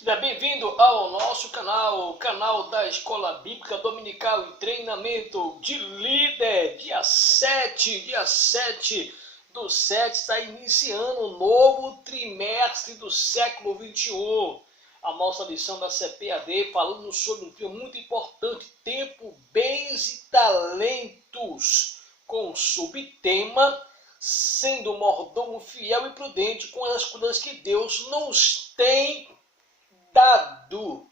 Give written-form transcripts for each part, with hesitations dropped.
Seja bem-vindo ao nosso canal, o canal da Escola Bíblica Dominical e Treinamento de Líder. Dia 7 do 7, está iniciando o novo trimestre do século 21. A nossa lição da CPAD falando sobre um tema muito importante, tempo, bens e talentos, com o subtema sendo mordomo fiel e prudente com as coisas que Deus nos tem dado.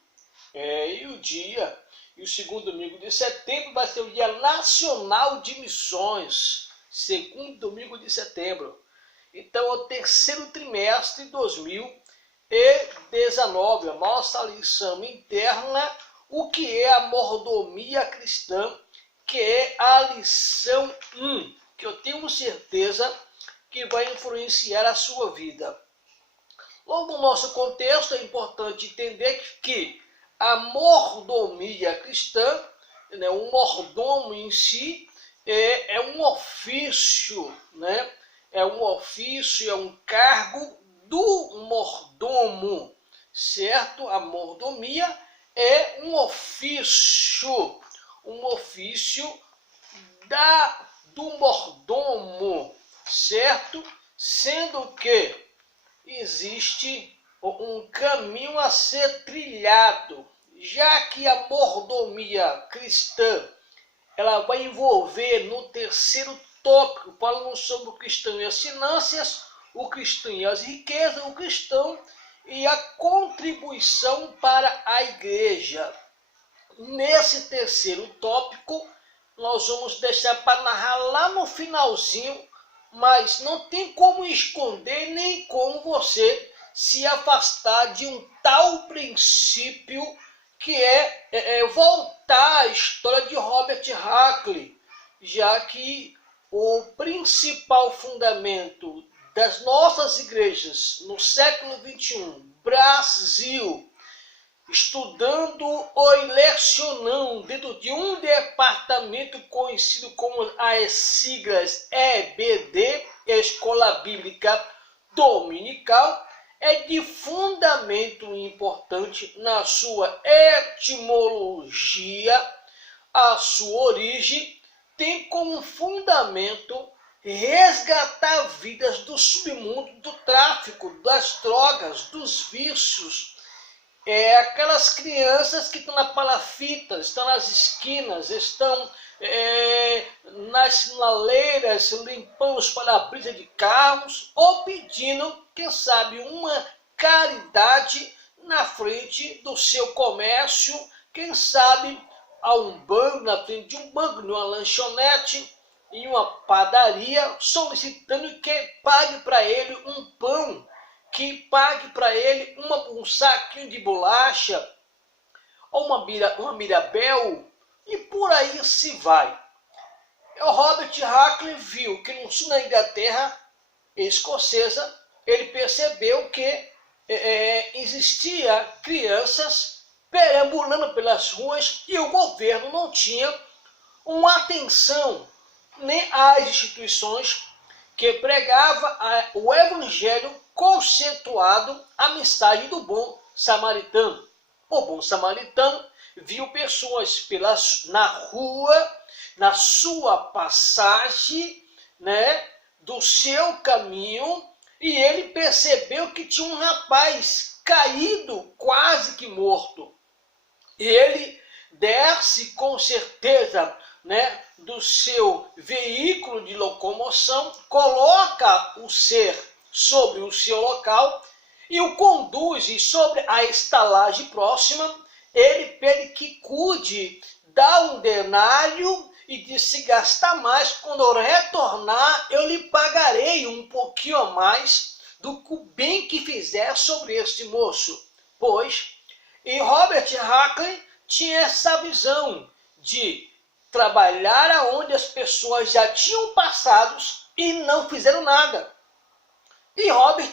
E o segundo domingo de setembro vai ser o Dia Nacional de Missões, segundo domingo de setembro. Então, o terceiro trimestre de 2019, a nossa lição interna, o que é a mordomia cristã, que é a lição 1, que eu tenho certeza que vai influenciar a sua vida. Logo, no nosso contexto, é importante entender que a mordomia cristã, o mordomo em si, é um ofício, é um ofício, é um cargo do mordomo, certo? A mordomia é um ofício do mordomo, certo? Sendo que existe um caminho a ser trilhado, já que a mordomia cristã ela vai envolver no terceiro tópico, falando sobre o cristão e as finanças, o cristão e as riquezas, o cristão e a contribuição para a igreja. Nesse terceiro tópico, nós vamos deixar para narrar lá no finalzinho, mas não tem como esconder nem como você se afastar de um tal princípio que é voltar à história de Robert Hackley, já que o principal fundamento das nossas igrejas no século XXI, Brasil, estudando ou lecionando dentro de um departamento conhecido como as siglas EBD, Escola Bíblica Dominical, é de fundamento importante na sua etimologia, a sua origem, tem como fundamento resgatar vidas do submundo, do tráfico, das drogas, dos vícios. Aquelas crianças que estão na palafita, estão nas esquinas, estão nas sinaleiras, limpando os para-brisas de carros, ou pedindo, quem sabe, uma caridade na frente do seu comércio, quem sabe, a um banco, na frente de um banco, numa lanchonete, em uma padaria, solicitando que pague para ele um pão, que pague para ele um saquinho de bolacha, ou uma Mirabel, e por aí se vai. O Robert Hackley viu que no sul da Inglaterra escocesa, ele percebeu que existia crianças perambulando pelas ruas e o governo não tinha uma atenção nem às instituições que pregava o evangelho conceituado, a mensagem do bom samaritano. O bom samaritano viu pessoas na rua, na sua passagem, do seu caminho, e ele percebeu que tinha um rapaz caído, quase que morto. Ele desce com certeza do seu veículo de locomoção, coloca o ser sobre o seu local e o conduz, e sobre a estalagem próxima, ele pede que cuide, dá um denário e diz: se gastar mais, quando eu retornar, eu lhe pagarei um pouquinho a mais do bem que fizer sobre este moço. E Robert Hackley tinha essa visão de trabalhar aonde as pessoas já tinham passado e não fizeram nada. E Robert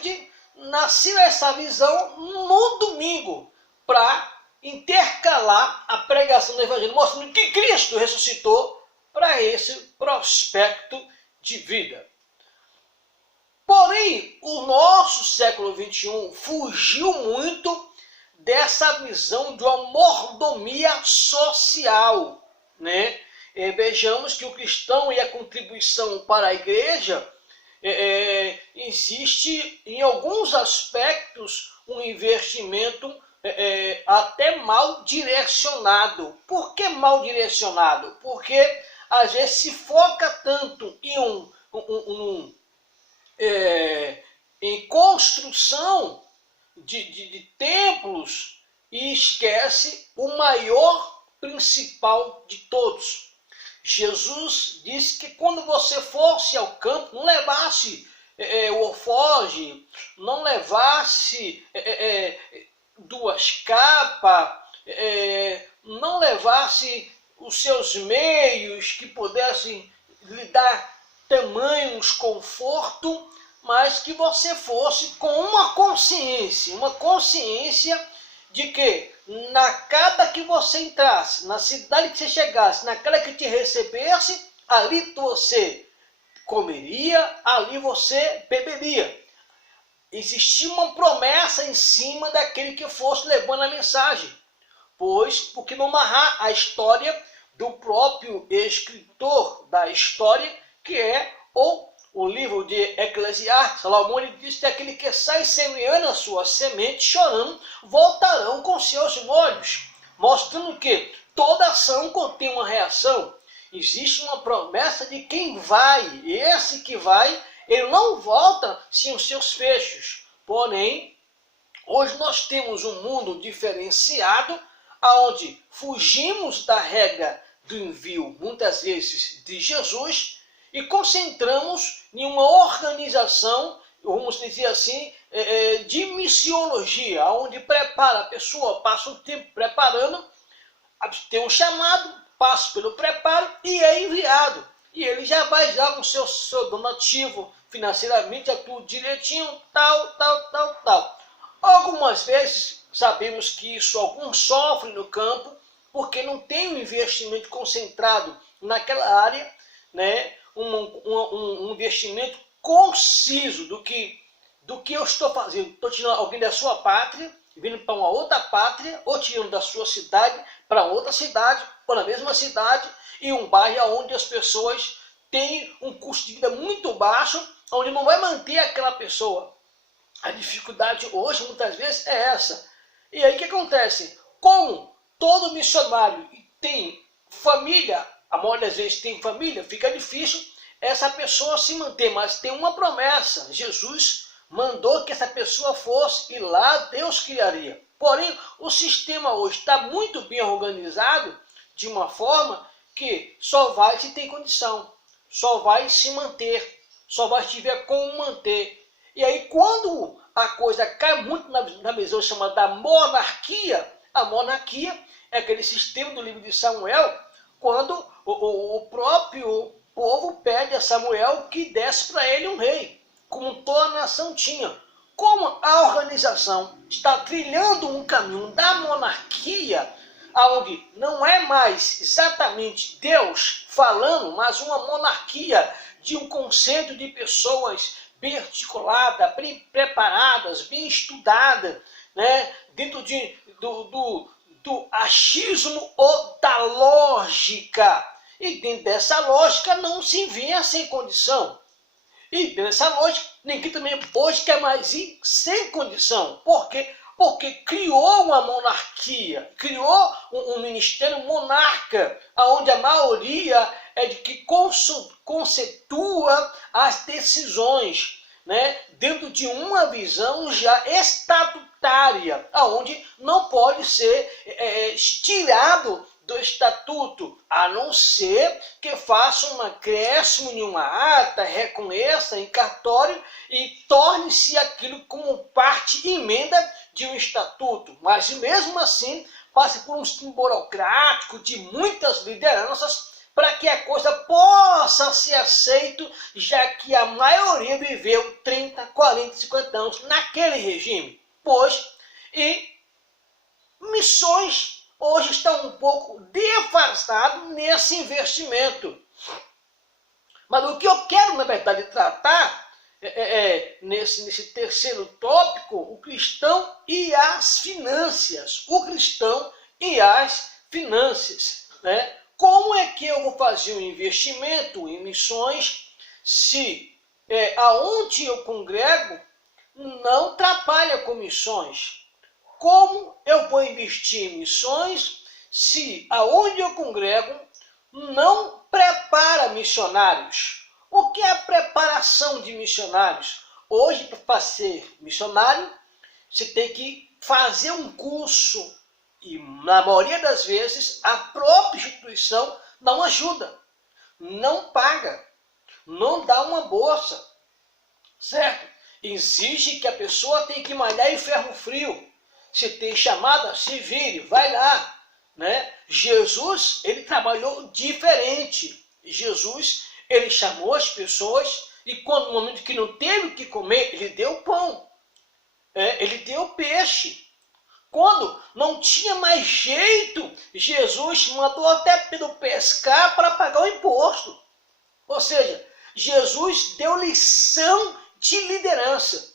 nasceu essa visão no domingo para intercalar a pregação do Evangelho, mostrando que Cristo ressuscitou para esse prospecto de vida. Porém, o nosso século XXI fugiu muito dessa visão de uma mordomia social, né? Vejamos que o cristão e a contribuição para a igreja existe em alguns aspectos um investimento até mal direcionado. Por que mal direcionado? Porque às vezes se foca tanto em construção de templos e esquece o maior principal de todos. Jesus disse que quando você fosse ao campo, não levasse o alforje, não levasse duas capas, não levasse os seus meios que pudessem lhe dar tamanhos conforto, mas que você fosse com uma consciência de que na casa que você entrasse, na cidade que você chegasse, naquela que te recebesse, ali você comeria, ali você beberia. Existia uma promessa em cima daquele que fosse levando a mensagem. Pois, por que não narrar a história do próprio escritor da história, que é o livro de Eclesiastes? Salomão diz que aquele que sai semeando a sua semente, chorando, voltarão com seus molhos, mostrando que toda ação contém uma reação. Existe uma promessa de quem vai, e esse que vai, ele não volta sem os seus fechos. Porém, hoje nós temos um mundo diferenciado, onde fugimos da regra do envio, muitas vezes, de Jesus, e concentramos em uma organização, vamos dizer assim, de missiologia, onde prepara a pessoa, passa o tempo preparando, tem um chamado, passa pelo preparo e é enviado. E ele já vai com seu donativo, financeiramente, é tudo direitinho, tal. Algumas vezes sabemos que alguns sofrem no campo, porque não tem um investimento concentrado naquela área, né? Um investimento conciso do que eu estou fazendo. Estou tirando alguém da sua pátria, vindo para uma outra pátria, ou tirando da sua cidade para outra cidade, ou na mesma cidade, e um bairro onde as pessoas têm um custo de vida muito baixo, onde não vai manter aquela pessoa. A dificuldade hoje, muitas vezes, é essa. E aí o que acontece? Como todo missionário tem família, a maioria das vezes tem família, fica difícil essa pessoa se manter, mas tem uma promessa. Jesus mandou que essa pessoa fosse e lá Deus criaria. Porém, o sistema hoje está muito bem organizado de uma forma que só vai se ter condição, só vai se manter, só vai tiver como manter. E aí quando a coisa cai muito na visão chamada monarquia, a monarquia é aquele sistema do livro de Samuel, quando o próprio povo pede a Samuel que desse para ele um rei, como toda a nação tinha. Como a organização está trilhando um caminho da monarquia, onde não é mais exatamente Deus falando, mas uma monarquia de um conceito de pessoas bem articuladas, bem preparadas, bem estudadas, né? Dentro do achismo ou da lógica. E dentro dessa lógica não se envia sem condição. E dentro dessa lógica, ninguém também hoje quer mais ir sem condição. Por quê? Porque criou uma monarquia, criou um ministério monarca, onde a maioria é de que conceitua as decisões, né, dentro de uma visão já estatutária, onde não pode ser tirado do estatuto, a não ser que faça um acréscimo em uma ata, reconheça em cartório e torne-se aquilo como parte emenda de um estatuto. Mas mesmo assim, passe por um sistema burocrático de muitas lideranças para que a coisa possa ser aceita, já que a maioria viveu 30, 40, 50 anos naquele regime. E missões hoje estão um pouco defasados nesse investimento. Mas o que eu quero, na verdade, tratar nesse terceiro tópico, o cristão e as finanças. O cristão e as finanças. Né? Como é que eu vou fazer um investimento em missões se aonde eu congrego não trabalha com missões? Como eu vou investir em missões se aonde eu congrego não prepara missionários? O que é a preparação de missionários? Hoje, para ser missionário, você tem que fazer um curso e, na maioria das vezes, a própria instituição não ajuda, não paga, não dá uma bolsa, certo? Exige que a pessoa tem que malhar em ferro frio. Se tem chamada, se vire, vai lá. Né? Jesus, ele trabalhou diferente. Jesus, ele chamou as pessoas e quando no momento que não teve o que comer, ele deu pão. Ele deu peixe. Quando não tinha mais jeito, Jesus mandou até Pedro pescar para pagar o imposto. Ou seja, Jesus deu lição de liderança.